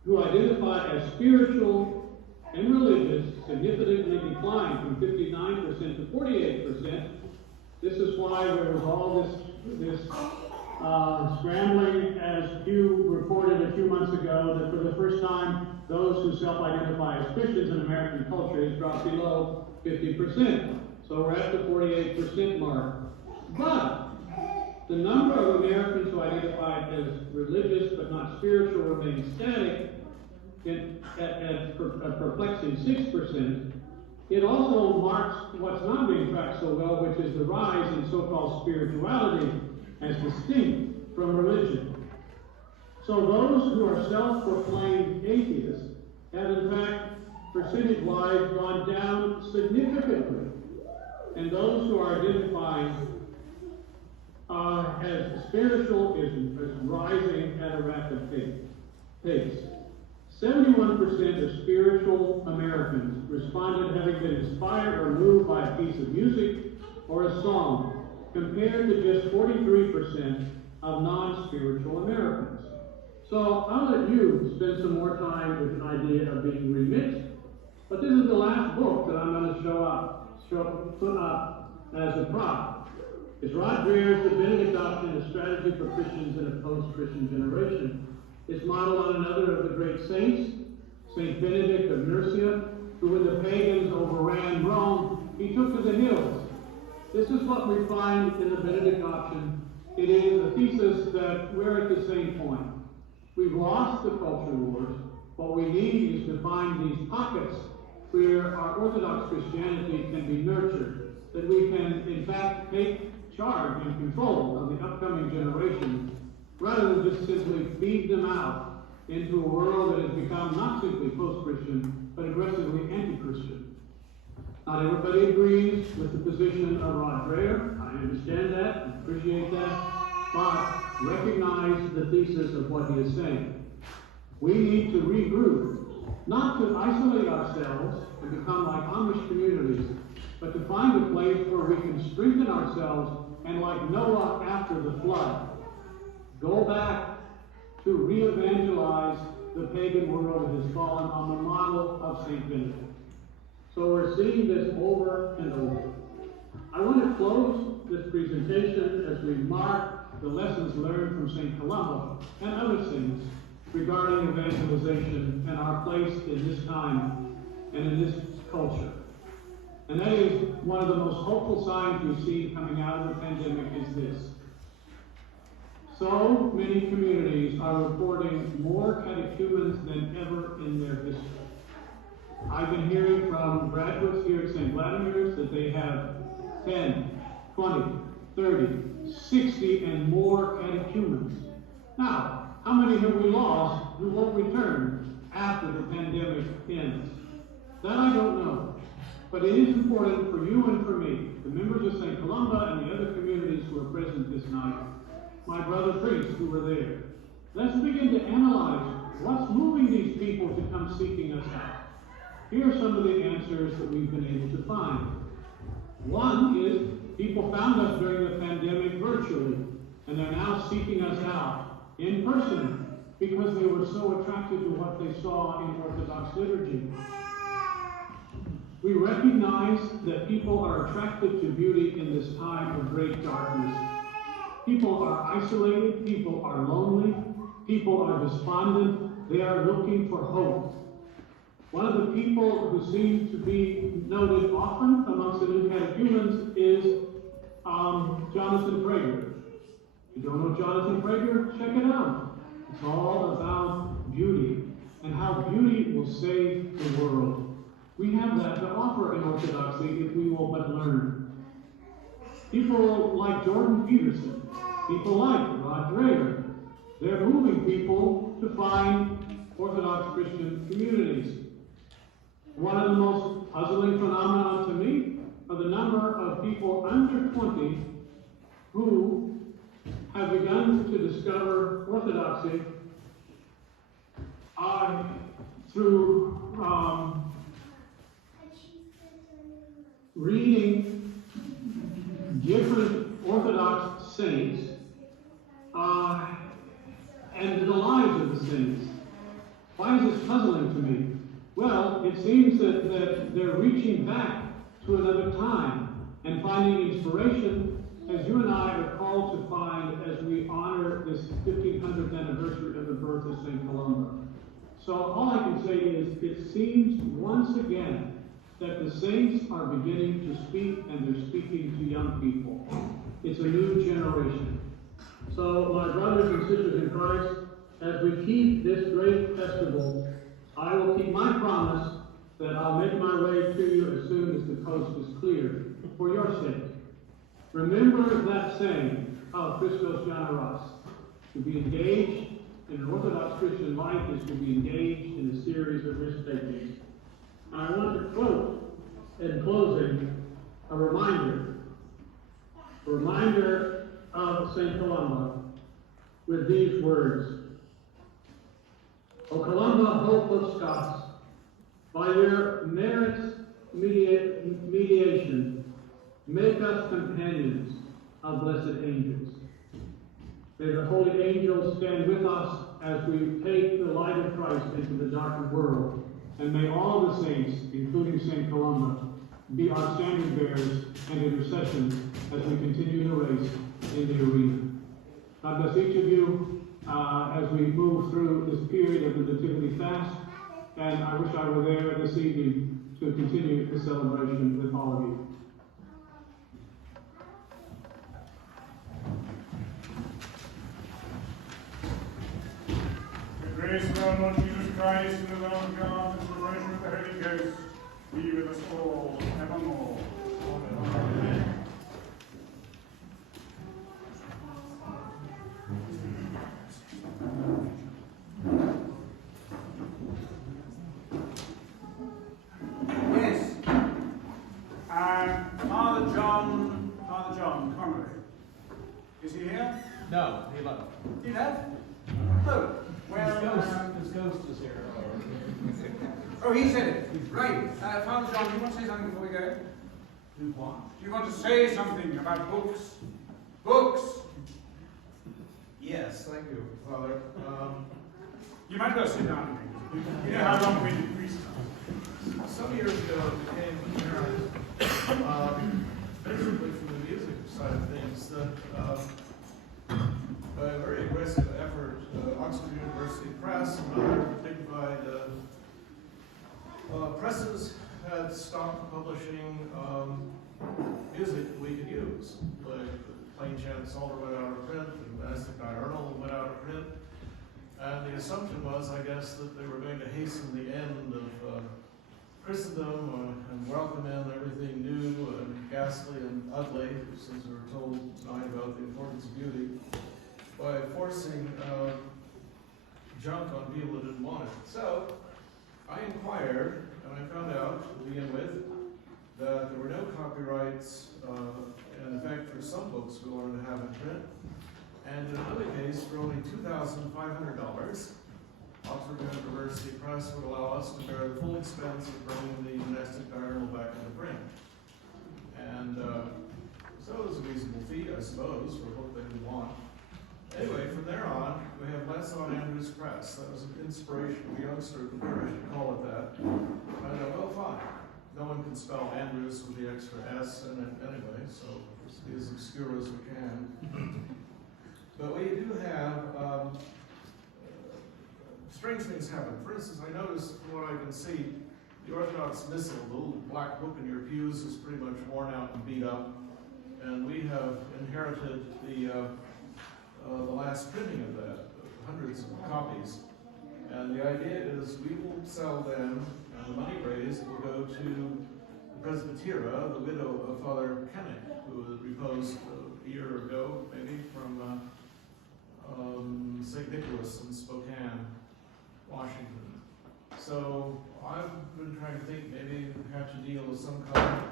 who identify as spiritual and religious, significantly declined from 59% to 48%. This is why there was all this scrambling, as Hugh reported a few months ago, that for the first time, those who self-identify as Christians in American culture has dropped below 50%. So we're at the 48% mark. But the number of Americans who identify as religious but not spiritual remains static at a perplexing 6%. It also marks what's not being tracked so well, which is the rise in so-called spirituality as distinct from religion. So those who are self-proclaimed atheists have in fact, percentage-wise, gone down significantly. And those who are identifying as spiritual is rising at a rapid pace. 71% of spiritual Americans responded having been inspired or moved by a piece of music or a song, compared to just 43% of non-spiritual Americans. So I'll let you spend some more time with the idea of being remixed, but this is the last book that I'm going to put up as a prop. It's Rod Dreher's The Benedict Option, A Strategy for Christians in a Post-Christian Generation. It's modeled on another of the great saints, Saint Benedict of Nursia, who when the pagans overran Rome, he took to the hills. This is what we find in the Benedict Option. It is a thesis that we're at the same point. We've lost the culture wars. What we need is to find these pockets where our Orthodox Christianity can be nurtured, that we can, in fact, take charge and control of the upcoming generation, rather than just simply feed them out into a world that has become not simply post-Christian, but aggressively anti-Christian. Not everybody agrees with the position of Rod Dreher. I understand that, I appreciate that, but recognize the thesis of what he is saying. We need to regroup, not to isolate ourselves and become like Amish communities, but to find a place where we can strengthen ourselves and, like Noah after the flood, go back to re-evangelize the pagan world that has fallen on the model of Saint Benedict. So we're seeing this over and over. I want to close this presentation as we mark the lessons learned from Saint Columba and other things regarding evangelization and our place in this time and in this culture. And that is one of the most hopeful signs we've seen coming out of the pandemic is this. So many communities are reporting more catechumens than ever in their history. I've been hearing from graduates here at St. Vladimir's that they have 10, 20, 30, 60 and more catechumens. Now, how many have we lost who won't return after the pandemic ends? That I don't know. But it is important for you and for me, the members of St. Columba and the other communities who are present this night, my brother priests who were there. Let's begin to analyze what's moving these people to come seeking us out. Here are some of the answers that we've been able to find. One is people found us during the pandemic virtually, and they're now seeking us out in person because they were so attracted to what they saw in Orthodox liturgy. We recognize that people are attracted to beauty in this time of great darkness. People are isolated, people are lonely, people are despondent, they are looking for hope. One of the people who seems to be noted often amongst the new catechumens is Jonathan Prager. If you don't know Jonathan Prager, check it out. It's all about beauty and how beauty will save the world. We have that to offer in Orthodoxy if we will but learn. People like Jordan Peterson, people like Rod Dreher, they're moving people to find Orthodox Christian communities. One of the most puzzling phenomena to me are the number of people under 20 who have begun to discover Orthodoxy through reading different Orthodox saints and the lives of the saints. Why is this puzzling to me? Well, it seems that they're reaching back to another time and finding inspiration, as you and I are called to find as we honor this 1500th anniversary of the birth of Saint Columba. So all I can say is, it seems once again that the saints are beginning to speak, and they're speaking to young people. It's a new generation. So my brothers and sisters in Christ, as we keep this great festival, I will keep my promise that I'll make my way to you as soon as the coast is clear, for your sake. Remember that saying of Christos Generos: to be engaged in an Orthodox Christian life is to be engaged in a series of risk-taking. I want to quote, in closing, a reminder of Saint Columba with these words: O Columba, hope of Scots, by your merits mediation, make us companions of blessed angels. May the holy angels stand with us as we take the light of Christ into the darkened world. And may all the saints, including Saint Columba, be our standard bearers and intercessions as we continue the race in the arena. God bless each of you as we move through this period of the Nativity fast. And I wish I were there this evening to continue the celebration with all of you. The grace of our Lord Jesus Christ and the love of God and the fellowship of the Holy Ghost be with us all evermore. Amen. Yes. Father John Connery. Is he here? No, he left. He left? Oh, well, His ghost is here. oh, he said it. Right. Father John, do you want to say something before we go? Do what? Do you want to say something about books? Books! Yes, thank you, Father. You might well sit down. You know how long we did priest. Some years ago, it became apparent, basically from the music side of things, that by a very aggressive effort, Oxford University Press and other dignified presses had stopped publishing music that we could use. Like Plain Chant Psalter went out of print, and Monastic Diurnal went out of print. And the assumption was, I guess, that they were going to hasten the end of Christendom and welcome in everything new and ghastly and ugly, since we were told tonight about the importance of beauty, by forcing junk on people that didn't want it. So I inquired, and I found out, to begin with, that there were no copyrights, and in fact, for some books we wanted to have in print. And in another case, for only $2,500, Oxford University Press would allow us to bear the full expense of bringing the Monastic Diurnal back into print. And so it was a reasonable fee, I suppose, for a book they would want. Anyway, from there on, we have Les on Andrews Press. That was an inspiration of a youngster at the parish to call it that. And I thought, well, fine. No one can spell Andrews with the extra S in it anyway, so let's be as obscure as we can. But we do have strange things happen. For instance, I noticed, from what I can see, the Orthodox Missal, the little black book in your pews, is pretty much worn out and beat up. And we have inherited the last printing of that, hundreds of copies. And the idea is we will sell them, and the money raised will go to the Presbytera, the widow of Father Kennick, who reposed a year ago, maybe, from St. Nicholas in Spokane, Washington. So I've been trying to think maybe have to deal with some kind of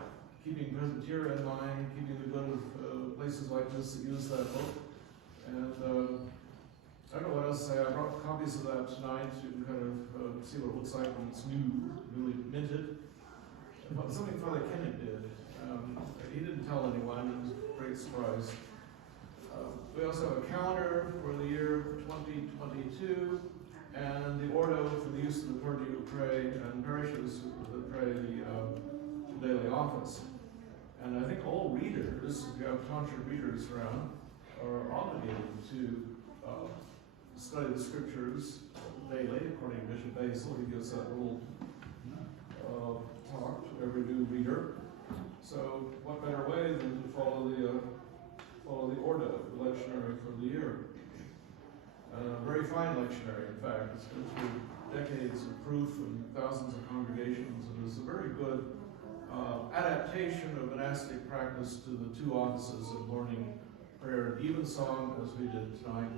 keeping Presbytera in mind, keeping the good of places like this that use that book. And I don't know what else to say. I brought copies of that tonight to kind of see what it looks like when it's newly minted. Something Father Kennick did. He didn't tell anyone. It was a great surprise. We also have a calendar for the year 2022, and the Ordo for the use of the clergy to pray, and parishes that pray the daily office. And I think all readers, if you have tonsure readers around, are obligated to study the scriptures daily, according to Bishop Basil. He gives that little talk to every new reader. So what better way than to follow the Ordo, the lectionary for the year. Very fine lectionary, in fact. It's been through decades of proof and thousands of congregations, and it's a very good adaptation of monastic practice to the two offices of morning prayer and evensong, as we did tonight.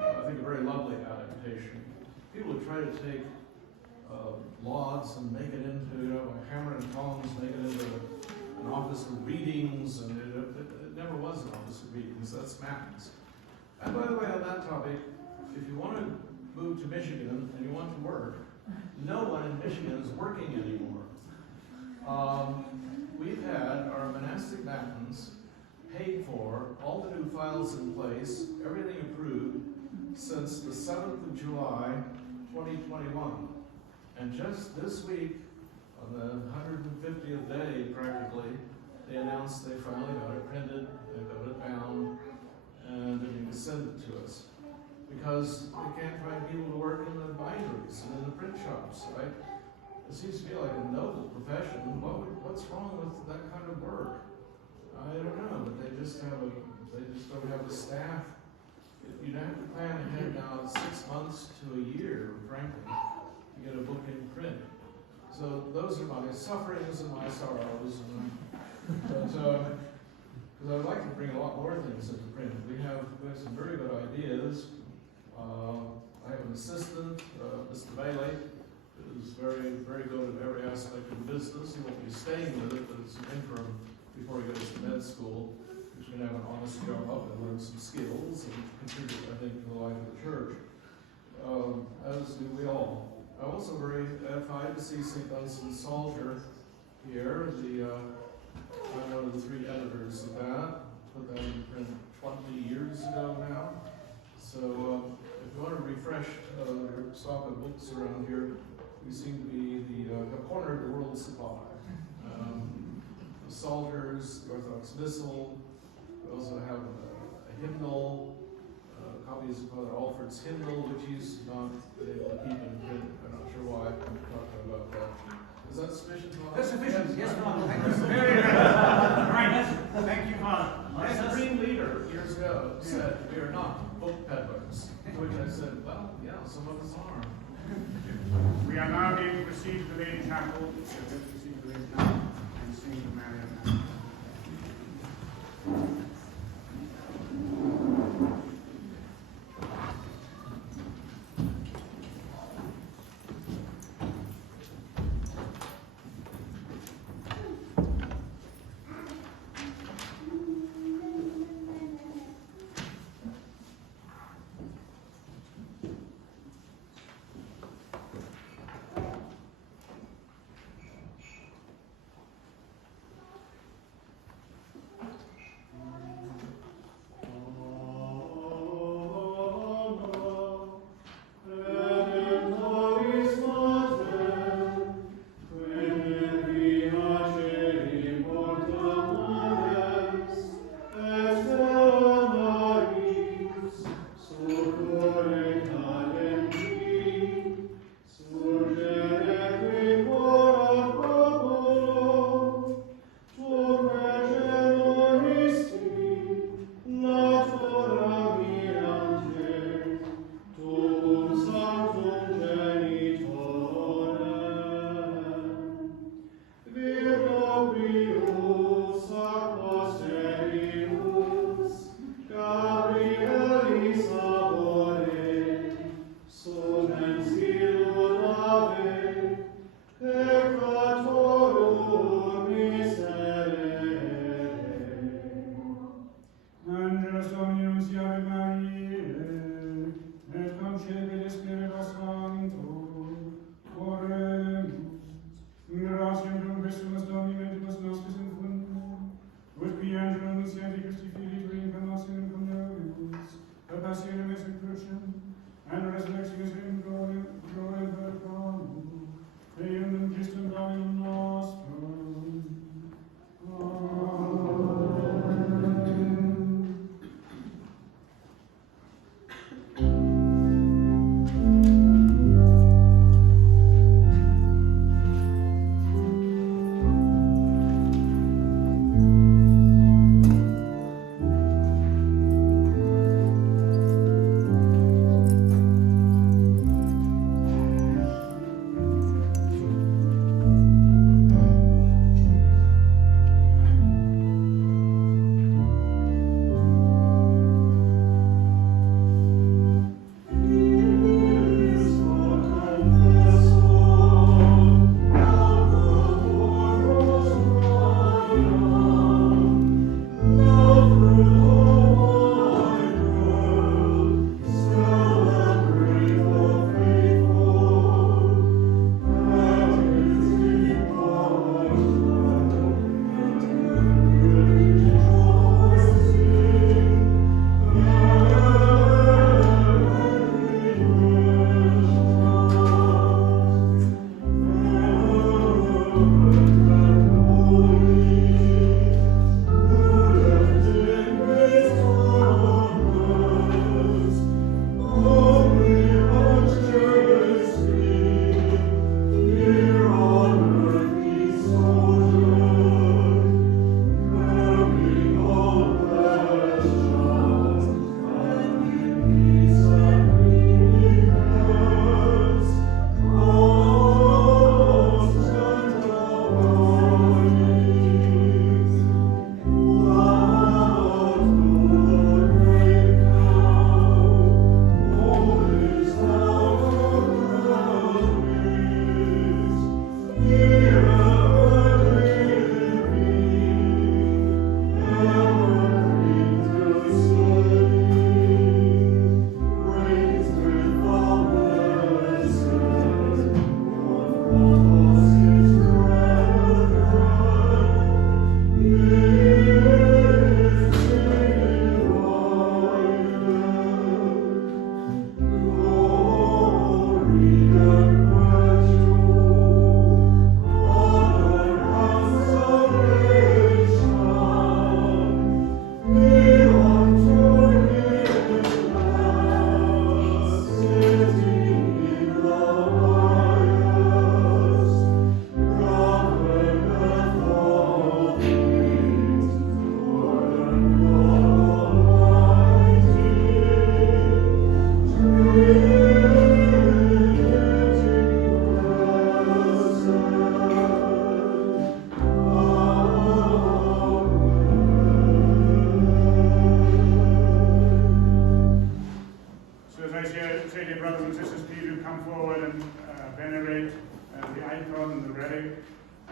I think a very lovely adaptation. People would try to take lauds and make it into, by hammer and tongs, make it into an office of readings, and it never was an office of readings. That's Matins. And by the way, on that topic, if you want to move to Michigan and you want to work, no one in Michigan is working anymore. We've had our monastic Matins paid for, all the new files in place, everything approved, since the 7th of July, 2021. And just this week, on the 150th day practically, they announced they finally got it printed, they got it bound, and they're going to send it to us. Because they can't find people to work in the binderies and in the print shops, right? It seems to be like a noble profession. What's wrong with that kind of work? I don't know, but they just don't have the staff. You'd have to plan ahead now 6 months to a year, frankly, to get a book in print. So those are my sufferings and my sorrows. Because I'd like to bring a lot more things into print. We have some very good ideas. I have an assistant, Mr. Bailey, who's very, very good at every aspect of the business. He won't be staying with it, but it's an interim before he goes to med school. He's going to have an honest job and learn some skills and contribute, I think, to the life of the church, as do we all. I'm also very edified to see St. Dunstan Salter here. I'm one of the 3 editors of that. Put that in print 20 years ago now. So if you want to refresh your stock of books around here, we seem to be the corner of the world supply. The Psalters, the Orthodox Missal. We also have a hymnal, copies of Father Alfred's hymnal, which he's not been able to keep in print. I'm not sure why. I'm talking about that. Is that sufficient, Father? That's sufficient. Yes, Father. Thank you. Very good. Right. Thank you, Father. My supreme leader years ago said, "We are not book peddlers." To which I said, "Well, yeah, some of us are." We are now being to receive the Lady Chapel. We are going to receive the Lady Chapel and sing the Marian.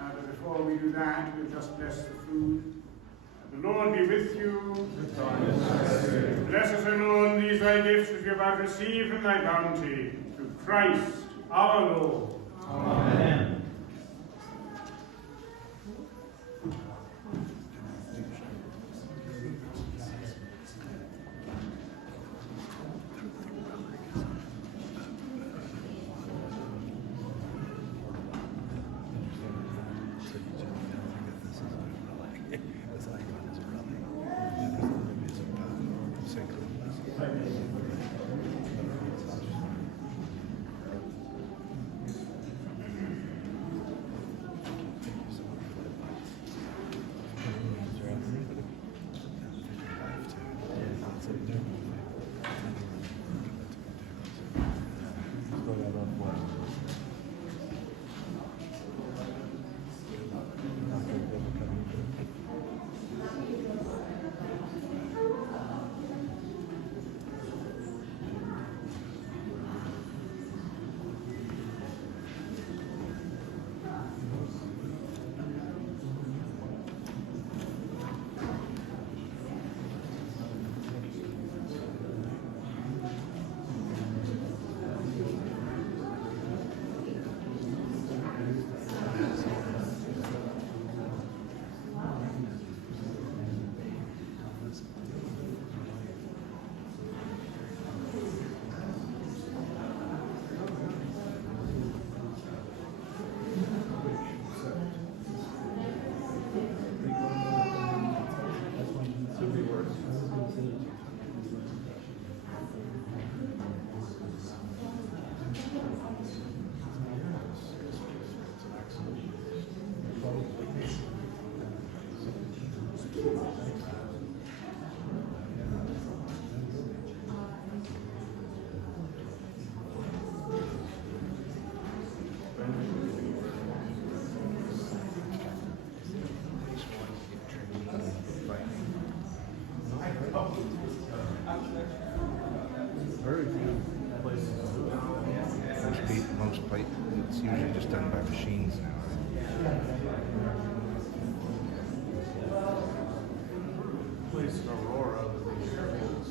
But before we do that, we'll just bless the food. The Lord be with you. Bless us, O Lord, these thy gifts which we have received from thy bounty, through Christ our Lord. Amen. Saint Columba. Very few places do it. Most places, it's usually just done by machines now. Place in Aurora, the airfields,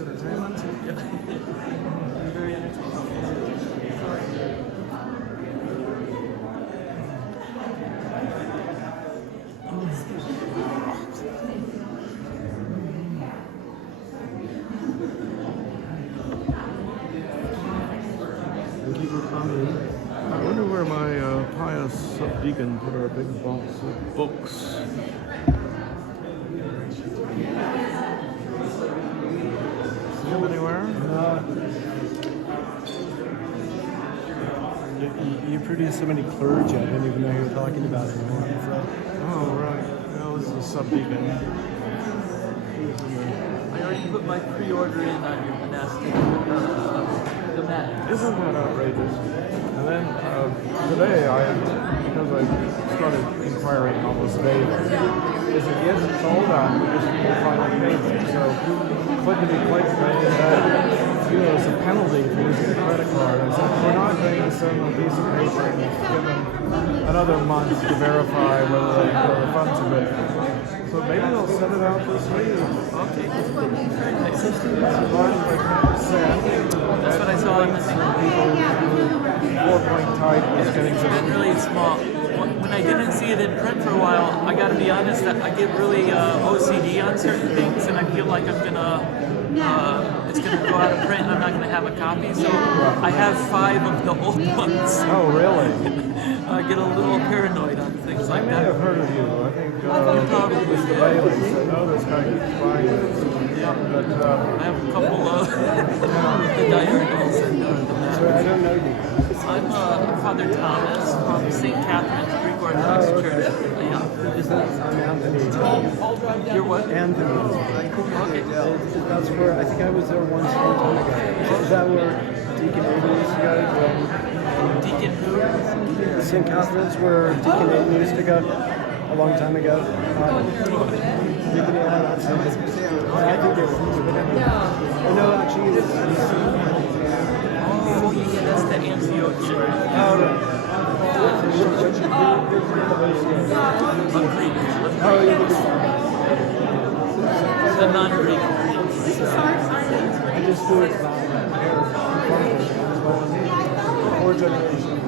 entertainment. Very Thank you for coming. I wonder where my pious subdeacon put our big box of books. See them anywhere? You produce so many clergy, I didn't even know you were talking about it anymore. Oh, right. Well, this is a subdeacon. I already put my pre-order in on your monastic thematic. Isn't that outrageous? And then today, because I started inquiring almost daily, is it yes, it's all done, we just need to final payment. So clickety-click, it's a penalty for using a credit card. I said, we're not going to send them a piece of paper and give them another month to verify whether the funds are good. So maybe they'll send it out this week. Okay, that's very nice. That's what I saw on the thing. People 4-point type is getting It's been really small. When I didn't see it in print for a while, I got to be honest, I get really OCD on certain things, and I feel like I'm gonna it's going to go out of print and I'm not going to have a copy. So I have 5 of the old ones. Oh, really? I get a little paranoid on things I like may that. have heard of you. I think Probably, Mr. yeah. Bailey. I know this guy keeps buying it. But, I have a couple of the diurnals and the so I don't know you. I'm Father Thomas from St. Catherine's Greek Orthodox Church. Yeah. Is that Anthony? You're what? Anthony. Okay. That's where, I think I was there once a long time ago. Is that where Deacon Aiden used to go? Deacon who? St. Catherine's, where Deacon Aiden used to go a long time ago. Deacon Aiden, I think it was. I know actually it was. Oh, yeah, that's the Antiochian. Oh, right. Greek. Oh, yeah. The non-Greek. I just do it by 4 generations.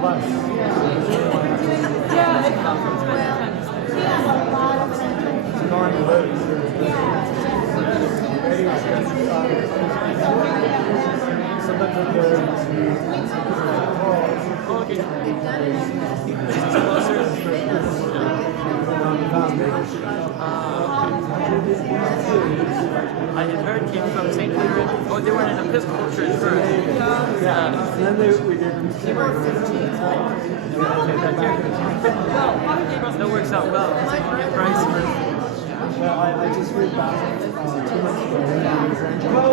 Plus. It's gone to live. Sometimes I'm there. Okay. It's closer. I had heard came from St. Peter. Oh, they were in an Episcopal church first. And then we did. That works out well. Price for I just read back 2 months ago.